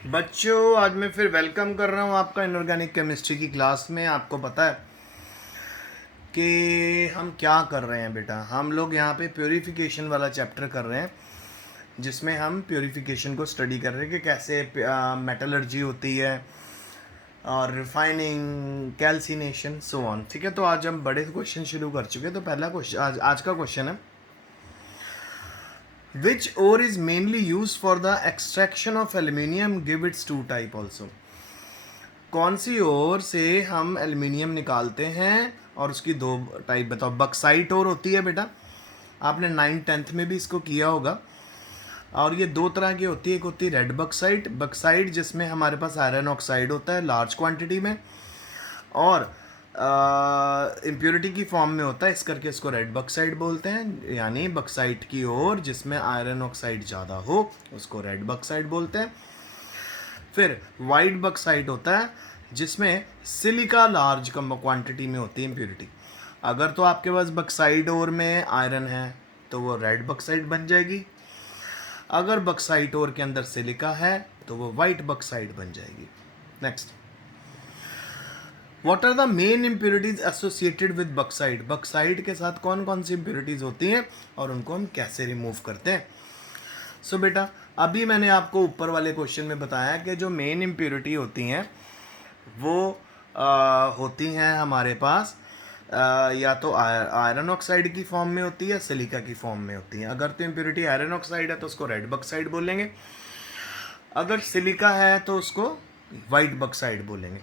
बच्चों, आज मैं फिर वेलकम कर रहा हूँ आपका इनऑर्गेनिक केमिस्ट्री की क्लास में। आपको पता है कि हम क्या कर रहे हैं बेटा। हम लोग यहाँ पे प्योरीफिकेशन वाला चैप्टर कर रहे हैं, जिसमें हम प्योरीफिकेशन को स्टडी कर रहे हैं कि कैसे मेटलर्जी होती है और रिफाइनिंग, कैल्सिनेशन, सो ऑन। ठीक है, तो आज हम बड़े क्वेश्चन शुरू कर चुके हैं। तो पहला क्वेश्चन आज का क्वेश्चन है, which ore is mainly used for the extraction of aluminium? Give its two type also. कौन सी ओर से हम एल्युमिनियम निकालते हैं और उसकी दो टाइप बताओ। बक्साइट ओर होती है बेटा, आपने 9th-10th में भी इसको किया होगा। और ये दो तरह की होती है, एक होती है रेड बक्साइट, बक्साइट जिसमें हमारे पास आयरन ऑक्साइड होता है लार्ज क्वांटिटी में, और इम्प्योरिटी की फॉर्म में होता है, इस करके इसको रेड बक्साइट बोलते हैं। यानी बक्साइट की ओर जिसमें आयरन ऑक्साइड ज़्यादा हो उसको रेड बक्साइट बोलते हैं। फिर वाइट बक्साइट होता है जिसमें सिलिका लार्ज कम क्वांटिटी में होती है इम्प्योरिटी। अगर तो आपके पास बक्साइट ओर में आयरन है तो वो रेड बक्साइट बन जाएगी, अगर बक्साइट ओर के अंदर सिलिका है तो वो वाइट बक्साइट बन जाएगी। Next, what are the main impurities associated with bauxite? Bauxite के साथ कौन कौन सी इम्प्योरिटीज होती हैं और उनको हम कैसे रिमूव करते हैं? सो बेटा, अभी मैंने आपको ऊपर वाले क्वेश्चन में बताया कि जो मेन इम्प्योरिटी होती हैं वो होती हैं हमारे पास या तो आयरन ऑक्साइड की फॉर्म में होती है या सिलिका की फॉर्म में होती है। अगर तो इम्प्योरिटी आयरन ऑक्साइड है तो उसको रेड बक्साइड बोलेंगे, अगर सिलिका है तो उसको वाइट बक्साइड बोलेंगे।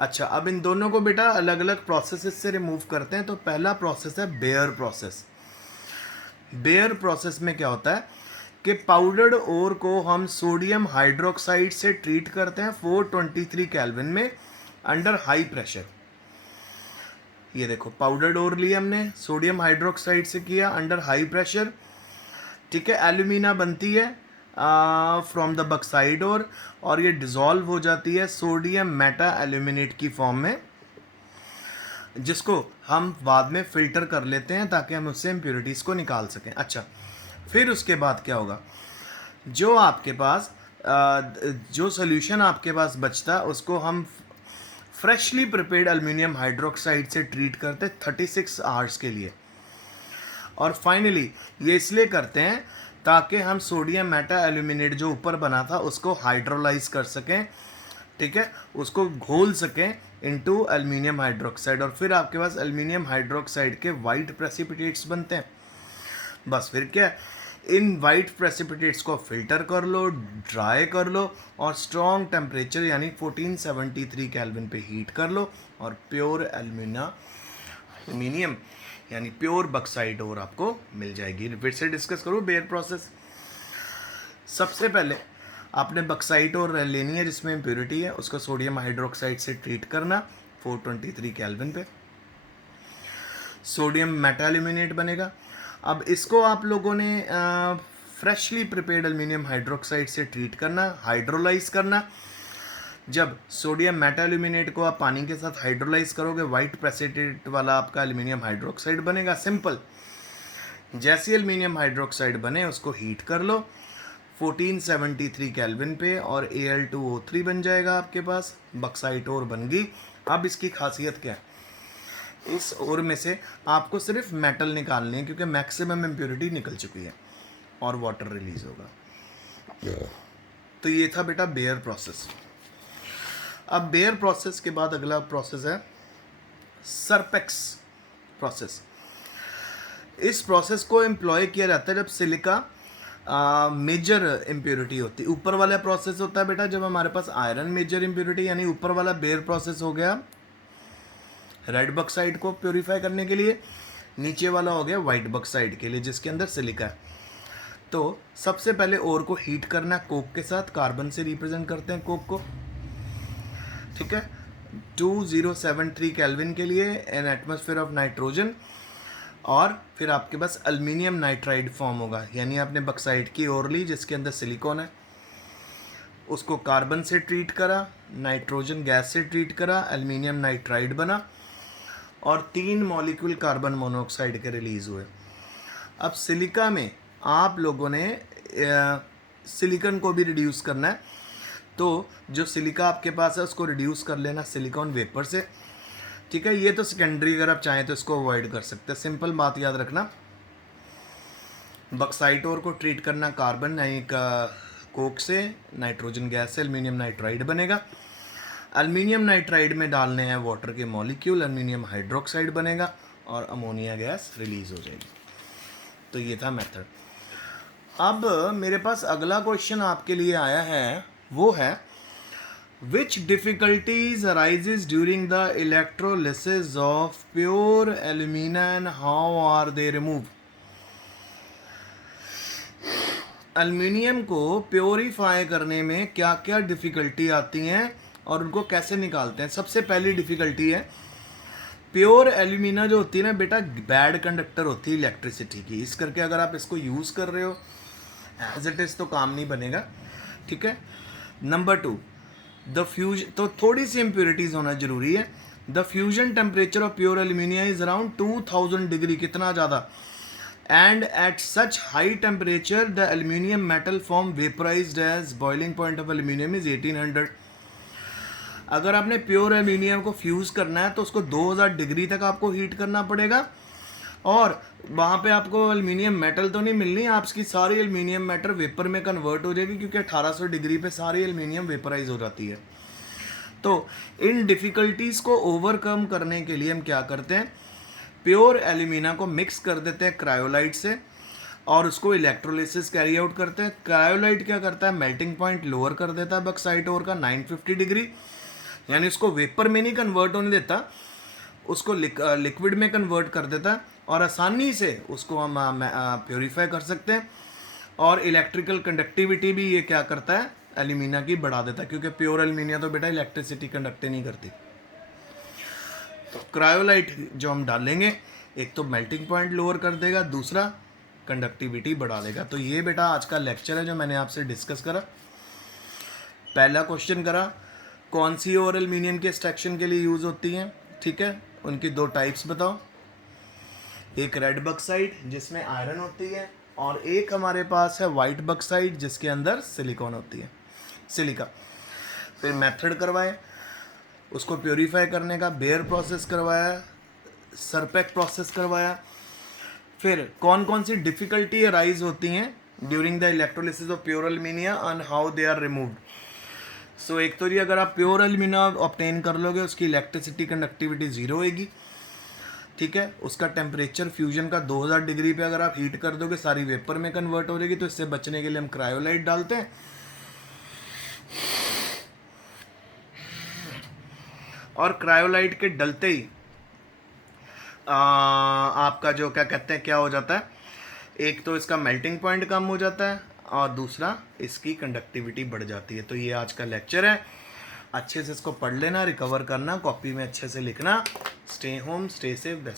अच्छा, अब इन दोनों को बेटा अलग अलग प्रोसेस से रिमूव करते हैं। तो पहला प्रोसेस है बेयर प्रोसेस। बेयर प्रोसेस में क्या होता है कि पाउडर्ड ओर को हम सोडियम हाइड्रोक्साइड से ट्रीट करते हैं 423 केल्विन में अंडर हाई प्रेशर। ये देखो, पाउडर्ड ओर लिया हमने, सोडियम हाइड्रोक्साइड से किया अंडर हाई प्रेशर। ठीक है, एल्यूमिना बनती है फ्रॉम द बक्साइड ओर, और ये डिजॉल्व हो जाती है सोडियम मेटा एल्यूमिनेट की फॉर्म में, जिसको हम बाद में फिल्टर कर लेते हैं ताकि हम उससे इम्प्योरिटीज़ को निकाल सकें। अच्छा, फिर उसके बाद क्या होगा, जो आपके पास जो सोल्यूशन आपके पास बचता है उसको हम फ्रेशली प्रिपेयर्ड एल्युमिनियम हाइड्रोक्साइड से ट्रीट करते हैं 36 आवर्स के लिए। और फाइनली ये इसलिए करते हैं ताकि हम सोडियम मेटा एल्यूमिनेट जो ऊपर बना था उसको हाइड्रोलाइज कर सकें। ठीक है, उसको घोल सकें इनटू एल्युमिनियम हाइड्रोक्साइड, और फिर आपके पास एल्युमिनियम हाइड्रोक्साइड के वाइट प्रेसिपिटेट्स बनते हैं। बस फिर क्या, इन वाइट प्रेसिपिटेट्स को फिल्टर कर लो, ड्राई कर लो, और स्ट्रॉन्ग टेम्परेचर यानी 1473 केल्विन पे हीट कर लो, और प्योर एल्युमिनियम यानी प्योर बक्साइट और आपको मिल जाएगी। फिर से डिस्कस करो बेयर प्रोसेस। सबसे पहले आपने बक्साइट और लेनी है जिसमें इम्प्योरिटी है, उसको सोडियम हाइड्रोक्साइड से ट्रीट करना 423 केल्विन पे, सोडियम मेटाल्यूमिनेट बनेगा। अब इसको आप लोगों ने फ्रेशली प्रिपेयर्ड एल्युमिनियम हाइड्रोक्साइड से ट्रीट करना, हाइड्रोलाइज करना। जब सोडियम मेटाल्यूमिनेट को आप पानी के साथ हाइड्रोलाइज करोगे, वाइट प्रेसिपिटेट वाला आपका एल्युमिनियम हाइड्रोक्साइड बनेगा। सिंपल, जैसे एल्युमिनियम हाइड्रोक्साइड बने उसको हीट कर लो 1473 केल्विन पे, और Al2O3 बन जाएगा आपके पास, बक्साइट और बन गई। अब इसकी खासियत क्या है, इस ओर में से आपको सिर्फ मेटल निकालनी है क्योंकि मैक्सिमम इम्प्योरिटी निकल चुकी है और वाटर रिलीज होगा। तो ये था बेटा बेयर प्रोसेस। अब बेयर प्रोसेस के बाद अगला प्रोसेस है सरपेक्स प्रोसेस। इस प्रोसेस को एम्प्लॉय किया जाता है जब सिलिका मेजर इम्प्योरिटी होती है। ऊपर वाला प्रोसेस होता है बेटा जब हमारे पास आयरन मेजर इम्प्योरिटी, यानी ऊपर वाला बेयर प्रोसेस हो गया रेड बक्साइड को प्योरीफाई करने के लिए, नीचे वाला हो गया वाइट बक्साइड के लिए जिसके अंदर सिलिका है। तो सबसे पहले ओर को हीट करना कोक के साथ, कार्बन से रिप्रेजेंट करते हैं कोक को। ठीक है, 2073 केल्विन के लिए एन एटमॉस्फेयर ऑफ नाइट्रोजन, और फिर आपके पास एल्युमिनियम नाइट्राइड फॉर्म होगा। यानी आपने बक्साइड की ओर ली जिसके अंदर सिलिकॉन है, उसको कार्बन से ट्रीट करा, नाइट्रोजन गैस से ट्रीट करा, एल्युमिनियम नाइट्राइड बना, और 3 मॉलिक्यूल कार्बन मोनोऑक्साइड के रिलीज़ हुए। अब सिलिका में आप लोगों ने सिलिकॉन को भी रिड्यूस करना है, तो जो सिलिका आपके पास है उसको रिड्यूस कर लेना सिलिकॉन वेपर से, ठीक है। ये तो सेकेंडरी, अगर आप चाहें तो इसको अवॉइड कर सकते हैं। सिंपल बात याद रखना, बक्साइट ओर को ट्रीट करना कार्बन यानी कोक से, नाइट्रोजन गैस से एल्यूमिनियम नाइट्राइड बनेगा। एल्यूमिनियम नाइट्राइड में डालने हैं वाटर के मॉलिक्यूल, एल्यूमिनियम हाइड्रोक्साइड बनेगा और अमोनिया गैस रिलीज हो जाएगी। तो ये था मेथड। अब मेरे पास अगला क्वेश्चन आपके लिए आया है, वो है which difficulties arises during the electrolysis of pure alumina and how are they remove. Aluminium को प्योरीफाई करने में क्या क्या डिफ़िकल्टी आती हैं और उनको कैसे निकालते हैं। सबसे पहली डिफ़िकल्टी है, प्योर एल्यूमिना जो होती है ना बेटा, बैड कंडक्टर होती है इलेक्ट्रिसिटी की। इस करके अगर आप इसको यूज़ कर रहे हो एज इट इज़ तो काम नहीं बनेगा, ठीक है। नंबर 2, द फ्यूजन, तो थोड़ी सी इम्प्योरिटीज़ होना जरूरी है। The fusion temperature of pure alumina is around 2000 degree, कितना ज़्यादा। And at such high temperature the aluminium metal form vaporized as boiling point of aluminium is 1800। अगर आपने प्योर एल्यूमिनियम को फ्यूज़ करना है तो उसको 2000 डिग्री तक आपको हीट करना पड़ेगा, और वहाँ पे आपको एल्यूमिनियम मेटल तो नहीं मिलनी, आपकी सारी एल्यूमिनियम मेटल वेपर में कन्वर्ट हो जाएगी, क्योंकि 1800 डिग्री पे सारी एल्यूमिनियम वेपराइज हो जाती है। तो इन डिफ़िकल्टीज़ को ओवरकम करने के लिए हम क्या करते हैं, प्योर एल्यूमिना को मिक्स कर देते हैं क्रायोलाइट से और उसको इलेक्ट्रोलिसिस कैरी आउट करते हैं। क्रायोलाइट क्या करता है, मेल्टिंग पॉइंट लोअर कर देता है बक्साइट ओर का 950 डिग्री, यानी उसको वेपर में नहीं कन्वर्ट होने देता, उसको लिक्विड में कन्वर्ट कर देता है और आसानी से उसको हम प्योरीफाई कर सकते हैं। और इलेक्ट्रिकल कंडक्टिविटी भी ये क्या करता है, एल्यूमिना की बढ़ा देता है, क्योंकि प्योर एल्यूमिनिया तो बेटा इलेक्ट्रिसिटी कंडक्ट नहीं करती। तो क्रायोलाइट जो हम डालेंगे, एक तो मेल्टिंग पॉइंट लोअर कर देगा, दूसरा कंडक्टिविटी बढ़ा देगा। तो ये बेटा आज का लेक्चर है जो मैंने आपसे डिस्कस करा। पहला क्वेश्चन करा, कौन सी और एल्यूमिनियम के एक्सट्रैक्शन के लिए यूज़ होती हैं, ठीक है, उनकी 2 टाइप्स बताओ। एक रेड बक्साइट जिसमें आयरन होती है, और एक हमारे पास है वाइट बक्साइट जिसके अंदर सिलिकॉन होती है, सिलिका। फिर मेथड करवाए, उसको प्योरीफाई करने का बेयर प्रोसेस करवाया, सरपेक प्रोसेस करवाया। फिर कौन कौन सी डिफ़िकल्टी अराइज होती हैं during the electrolysis of pure alumina and how they are removed. So एक तो ये, अगर आप प्योर एल्यूमिना ऑब्टेन कर लोगे उसकी इलेक्ट्रिसिटी कंडक्टिविटी 0 होगी, ठीक है। उसका टेम्परेचर फ्यूजन का 2000 डिग्री पे अगर आप हीट कर दोगे सारी वेपर में कन्वर्ट हो जाएगी। तो इससे बचने के लिए हम क्रायोलाइट डालते हैं, और क्रायोलाइट के डलते ही आपका जो क्या कहते हैं क्या हो जाता है, एक तो इसका मेल्टिंग पॉइंट कम हो जाता है और दूसरा इसकी कंडक्टिविटी बढ़ जाती है। तो ये आज का लेक्चर है, अच्छे से इसको पढ़ लेना, रिकवर करना, कॉपी में अच्छे से लिखना। Stay home, stay safe.